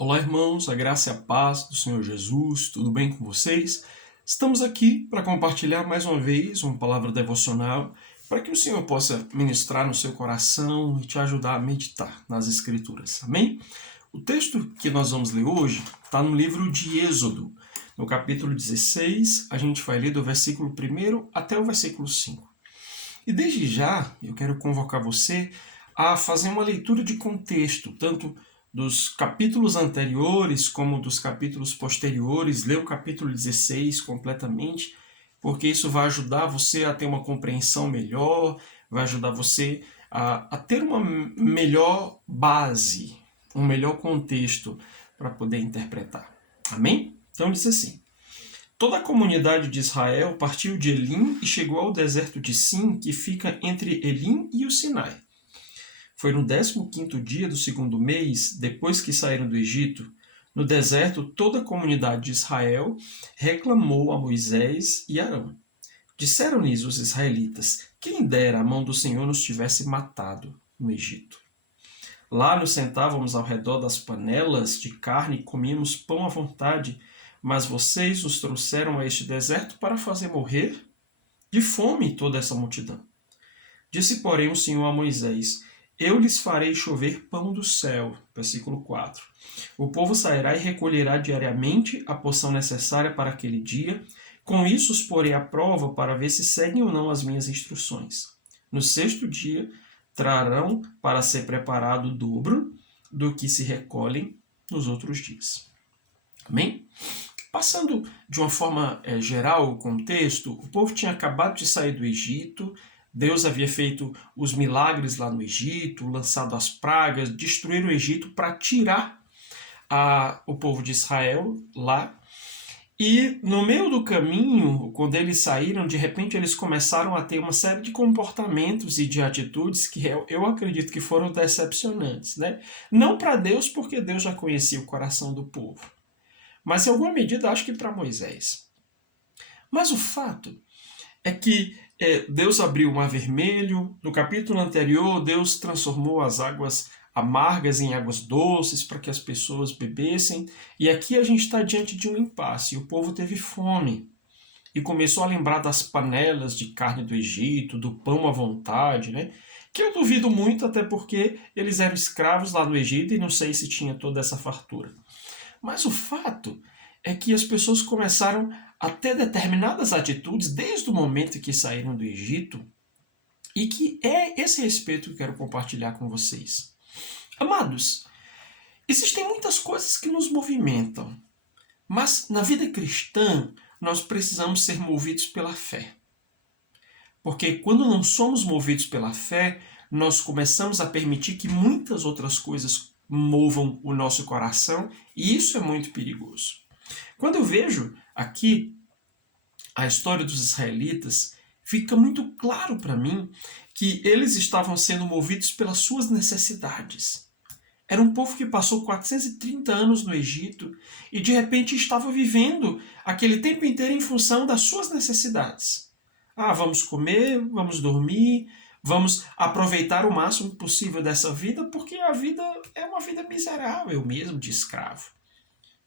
Olá, irmãos, a graça e a paz do Senhor Jesus, tudo bem com vocês? Estamos aqui para compartilhar mais uma vez uma palavra devocional para que o Senhor possa ministrar no seu coração e te ajudar a meditar nas Escrituras, amém? O texto que nós vamos ler hoje está no livro de Êxodo, no capítulo 16, a gente vai ler do versículo 1 até o versículo 5. E desde já eu quero convocar você a fazer uma leitura de contexto, tanto dos capítulos anteriores como dos capítulos posteriores, ler o capítulo 16 completamente, porque isso vai ajudar você a ter uma compreensão melhor, vai ajudar você a ter uma melhor base, um melhor contexto para poder interpretar. Amém? Então diz assim: toda a comunidade de Israel partiu de Elim e chegou ao deserto de Sim, que fica entre Elim e o Sinai. Foi no 15º dia do segundo mês, depois que saíram do Egito, no deserto, toda a comunidade de Israel reclamou a Moisés e Arão. Disseram-lhes os israelitas: quem dera a mão do Senhor nos tivesse matado no Egito. Lá nos sentávamos ao redor das panelas de carne e comíamos pão à vontade, mas vocês nos trouxeram a este deserto para fazer morrer de fome toda essa multidão. Disse, porém, o Senhor a Moisés: eu lhes farei chover pão do céu. Versículo 4. O povo sairá e recolherá diariamente a porção necessária para aquele dia. Com isso os porei à prova para ver se seguem ou não as minhas instruções. No sexto dia trarão para ser preparado o dobro do que se recolhem nos outros dias. Amém? Passando de uma forma geral o contexto, o povo tinha acabado de sair do Egito. Deus havia feito os milagres lá no Egito, lançado as pragas, destruir o Egito para tirar o povo de Israel lá. E no meio do caminho, quando eles saíram, de repente eles começaram a ter uma série de comportamentos e de atitudes que eu acredito que foram decepcionantes, né? Não para Deus, porque Deus já conhecia o coração do povo, mas em alguma medida acho que para Moisés. Mas o fato é que Deus abriu o Mar Vermelho. No capítulo anterior, Deus transformou as águas amargas em águas doces para que as pessoas bebessem. E aqui a gente está diante de um impasse. O povo teve fome e começou a lembrar das panelas de carne do Egito, do pão à vontade, né? Que eu duvido muito, até porque eles eram escravos lá no Egito e não sei se tinha toda essa fartura. Mas o fato é que as pessoas começaram a ter determinadas atitudes desde o momento que saíram do Egito, e que é esse respeito que eu quero compartilhar com vocês. Amados, existem muitas coisas que nos movimentam, mas na vida cristã nós precisamos ser movidos pela fé. Porque quando não somos movidos pela fé, nós começamos a permitir que muitas outras coisas movam o nosso coração, e isso é muito perigoso. Quando eu vejo aqui a história dos israelitas, fica muito claro para mim que eles estavam sendo movidos pelas suas necessidades. Era um povo que passou 430 anos no Egito e de repente estava vivendo aquele tempo inteiro em função das suas necessidades. Vamos comer, vamos dormir, vamos aproveitar o máximo possível dessa vida, porque a vida é uma vida miserável mesmo de escravo.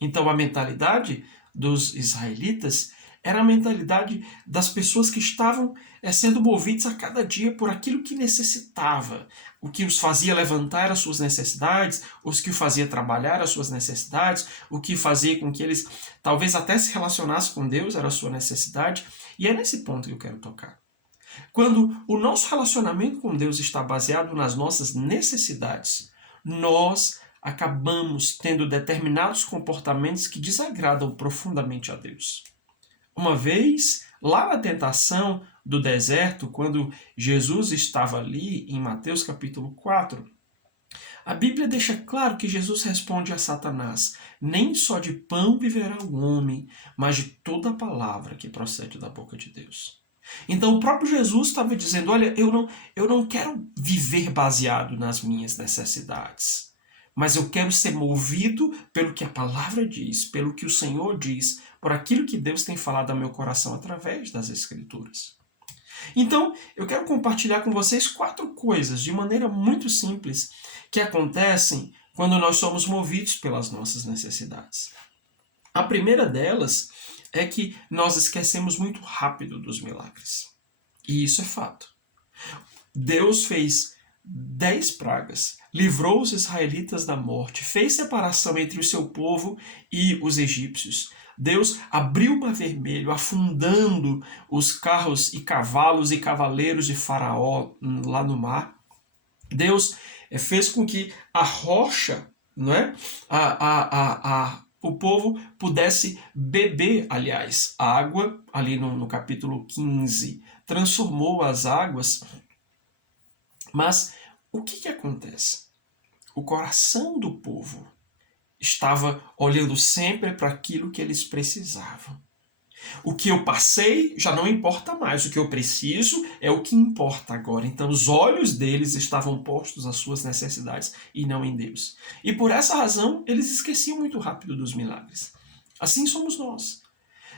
Então a mentalidade dos israelitas era a mentalidade das pessoas que estavam sendo movidas a cada dia por aquilo que necessitava. O que os fazia levantar as suas necessidades, os que os fazia trabalhar as suas necessidades, o que fazia com que eles talvez até se relacionassem com Deus era a sua necessidade. E é nesse ponto que eu quero tocar. Quando o nosso relacionamento com Deus está baseado nas nossas necessidades, nós acabamos tendo determinados comportamentos que desagradam profundamente a Deus. Uma vez, lá na tentação do deserto, quando Jesus estava ali, em Mateus capítulo 4, a Bíblia deixa claro que Jesus responde a Satanás: nem só de pão viverá o homem, mas de toda a palavra que procede da boca de Deus. Então o próprio Jesus estava dizendo: olha, eu não quero viver baseado nas minhas necessidades, mas eu quero ser movido pelo que a palavra diz, pelo que o Senhor diz, por aquilo que Deus tem falado ao meu coração através das Escrituras. Então, eu quero compartilhar com vocês 4 coisas, de maneira muito simples, que acontecem quando nós somos movidos pelas nossas necessidades. A primeira delas é que nós esquecemos muito rápido dos milagres. E isso é fato. Deus fez 10 pragas, livrou os israelitas da morte, fez separação entre o seu povo e os egípcios. Deus abriu o Mar Vermelho, afundando os carros e cavalos e cavaleiros de Faraó lá no mar. Deus fez com que a rocha, não é? O povo pudesse beber, aliás, água, ali no capítulo 15, transformou as águas. Mas o que acontece? O coração do povo estava olhando sempre para aquilo que eles precisavam. O que eu passei já não importa mais, o que eu preciso é o que importa agora. Então os olhos deles estavam postos às suas necessidades e não em Deus. E por essa razão eles esqueciam muito rápido dos milagres. Assim somos nós.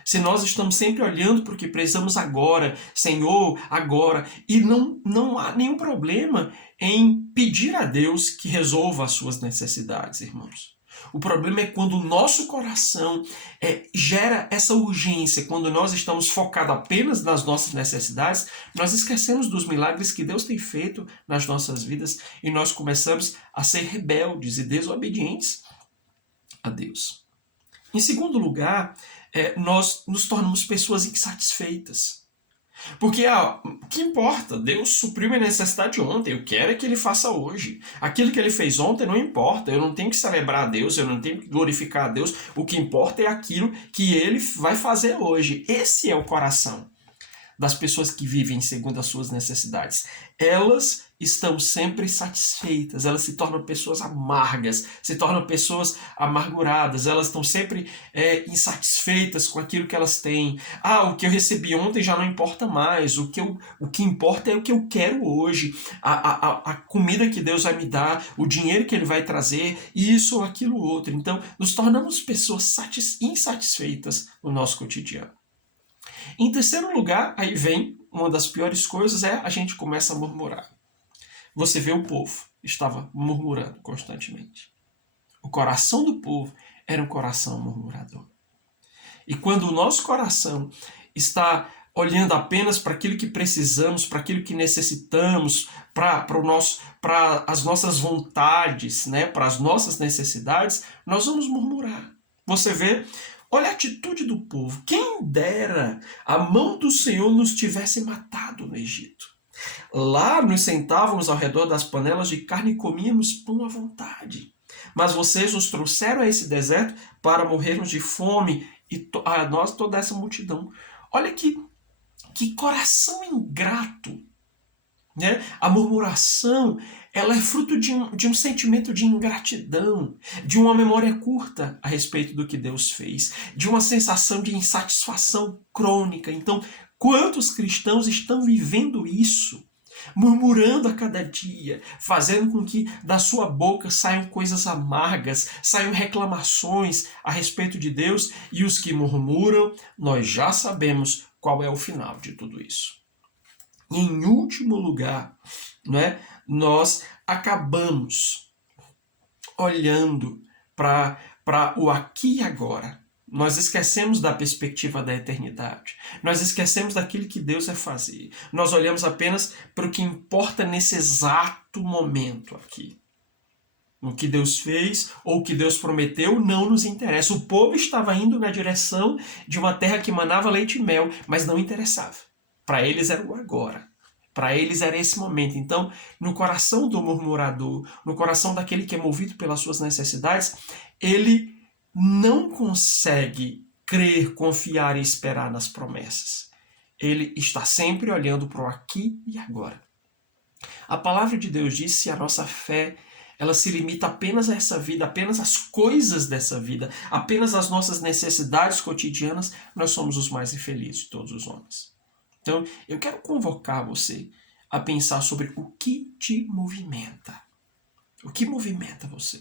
Se nós estamos sempre olhando para o que precisamos agora, Senhor, agora, e não há nenhum problema em pedir a Deus que resolva as suas necessidades, irmãos. O problema é quando o nosso coração gera essa urgência, quando nós estamos focados apenas nas nossas necessidades, nós esquecemos dos milagres que Deus tem feito nas nossas vidas e nós começamos a ser rebeldes e desobedientes a Deus. Em segundo lugar, nós nos tornamos pessoas insatisfeitas. Porque o que importa? Deus supriu minha necessidade ontem, eu quero é que Ele faça hoje. Aquilo que Ele fez ontem não importa, eu não tenho que celebrar a Deus, eu não tenho que glorificar a Deus, o que importa é aquilo que Ele vai fazer hoje. Esse é o coração das pessoas que vivem segundo as suas necessidades. Elas estão sempre satisfeitas, elas se tornam pessoas amargas, se tornam pessoas amarguradas, elas estão sempre insatisfeitas com aquilo que elas têm. O que eu recebi ontem já não importa mais, o que importa é o que eu quero hoje, a comida que Deus vai me dar, o dinheiro que Ele vai trazer, isso ou aquilo outro. Então, nos tornamos pessoas insatisfeitas no nosso cotidiano. Em terceiro lugar, aí vem uma das piores coisas, a gente começa a murmurar. Você vê o povo, estava murmurando constantemente. O coração do povo era um coração murmurador. E quando o nosso coração está olhando apenas para aquilo que precisamos, para aquilo que necessitamos, para as nossas vontades, né, para as nossas necessidades, nós vamos murmurar. Você vê, olha a atitude do povo. Quem dera a mão do Senhor nos tivesse matado no Egito. Lá nos sentávamos ao redor das panelas de carne e comíamos pão à vontade. Mas vocês nos trouxeram a esse deserto para morrermos de fome e a nós toda essa multidão. Olha que coração ingrato. Né? A murmuração ela é fruto de um sentimento de ingratidão, de uma memória curta a respeito do que Deus fez, de uma sensação de insatisfação crônica. Então, quantos cristãos estão vivendo isso? Murmurando a cada dia, fazendo com que da sua boca saiam coisas amargas, saiam reclamações a respeito de Deus, e os que murmuram, nós já sabemos qual é o final de tudo isso. E em último lugar, nós acabamos olhando para o aqui e agora. Nós esquecemos da perspectiva da eternidade. Nós esquecemos daquilo que Deus vai fazer. Nós olhamos apenas para o que importa nesse exato momento aqui. O que Deus fez ou o que Deus prometeu não nos interessa. O povo estava indo na direção de uma terra que manava leite e mel, mas não interessava. Para eles era o agora. Para eles era esse momento. Então, no coração do murmurador, no coração daquele que é movido pelas suas necessidades, ele não consegue crer, confiar e esperar nas promessas. Ele está sempre olhando para o aqui e agora. A palavra de Deus diz que a nossa fé ela se limita apenas a essa vida, apenas às coisas dessa vida, apenas às nossas necessidades cotidianas, nós somos os mais infelizes de todos os homens. Então, eu quero convocar você a pensar sobre o que te movimenta. O que movimenta você?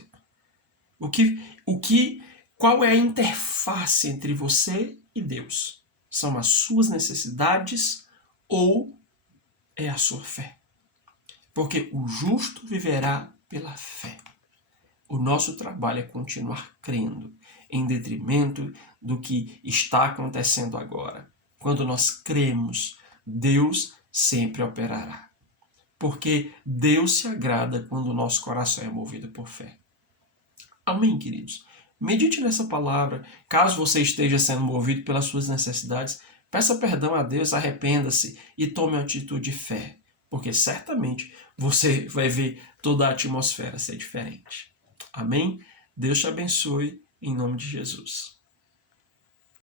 Qual é a interface entre você e Deus? São as suas necessidades ou é a sua fé? Porque o justo viverá pela fé. O nosso trabalho é continuar crendo, em detrimento do que está acontecendo agora. Quando nós cremos, Deus sempre operará. Porque Deus se agrada quando o nosso coração é movido por fé. Amém, queridos? Medite nessa palavra. Caso você esteja sendo movido pelas suas necessidades, peça perdão a Deus, arrependa-se e tome uma atitude de fé. Porque certamente você vai ver toda a atmosfera ser diferente. Amém? Deus te abençoe em nome de Jesus.